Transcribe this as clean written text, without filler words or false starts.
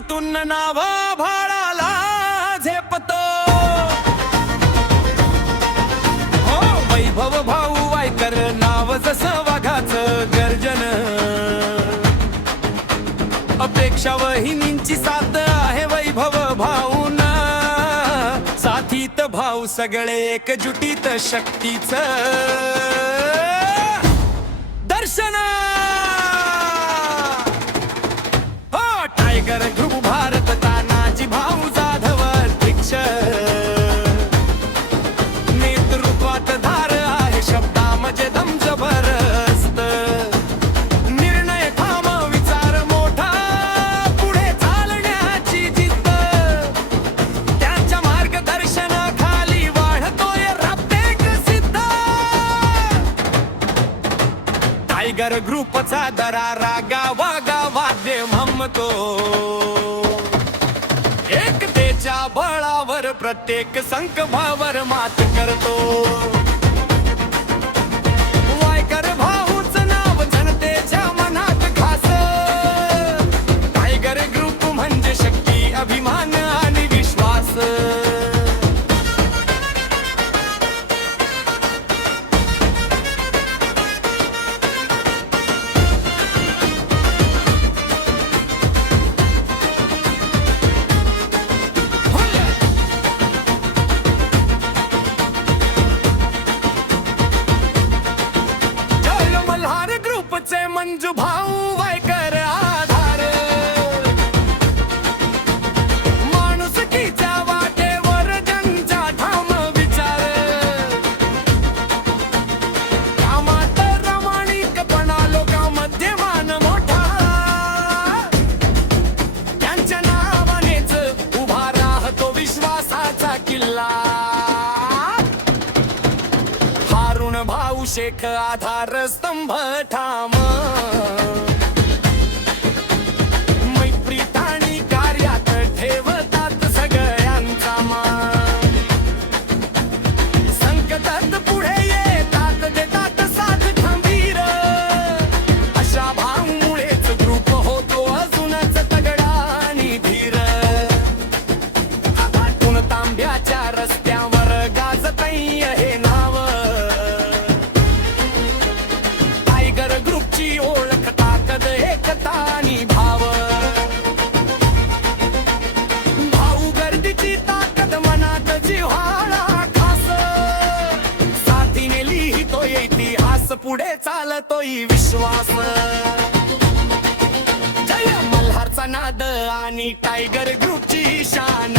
मातीतून नाव भाळाला झेपतो. हो वैभव भाऊ वायकर नाव जसं वाघाचं गर्जन. अपेक्षा वहिनींची साथ आहे वैभव भाऊना. साथीत भाऊ सगळे एकजुटीत शक्तीचं दर्शन. हो टायगर ग्रुप भारत तानाजी भाऊ जाधव अध्यक्ष. नेतृत्वात धार आहे शब्दामध्ये दम जबरदस्त. निर्णय ठाम विचार मोठा पुढे चालण्याची जिद्द. त्यांच्या मार्गदर्शनाखाली वाढतोय प्रत्येक सिद्ध. टायगर ग्रुपचा दरारा गावागावात म्हणतो. एकतेच्या बळावर प्रत्येक संकटावर मात करतो. वायकर भाऊच नाव जनतेच्या मनात खास. टायगर ग्रुप म्हणजे शक्ती अभिमान आणि विश्वास. ग्रुपचे मंजू भाऊ वायकर आधार. माणुसकीच्या वाटेवर ज्यांचा ठाम विचार. कामात प्रामाणिकपणा लोकांमध्ये मान मोठा. त्यांच्या नावानेच उभा राहतो विश्वासाचा किल्ला. हारुण भाऊ शेख आधार स्तंभ ठाम. मैत्रीत आणि कार्यात ठेवतात सगळ्यांचा मान. संकटात पुढे येतात देतात साथ खंबीर. अशा भाऊमुळेच ग्रुप होतो अजूनच तगडा आणि धीर. आटून तांब्याच्या रस्त्यावर गाजतय हे नाव. टायगर ग्रुपची ओळख ताकद एकता आणि भाव. भाऊ गर्दीची ताकद मनात जिव्हाळा खास. साथीने लिहितोय इतिहास पुढे चालतोय विश्वास. जय मल्हारचा नाद आणि टायगर ग्रुपची शान.